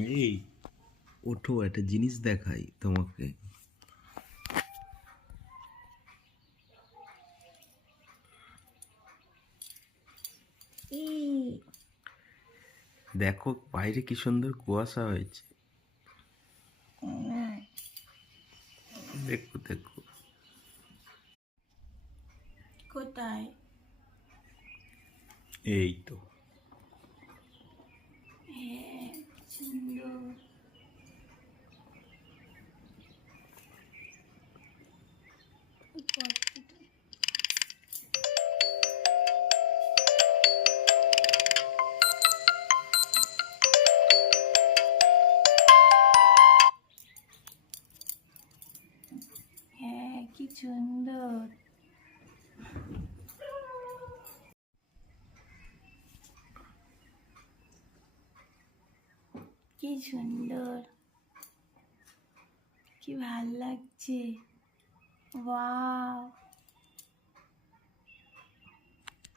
এই ওঠো, একটা জিনিস দেখাই তোমাকে। দেখো বাইরে কি সুন্দর কুয়াশা হয়েছে। দেখো দেখো। কোথায়? এই তো। হ্যাঁ, সুন্দর। হ্যাঁ, কি সুন্দর। কি সুন্দর, কি ভাল লাগছে। ওয়াও।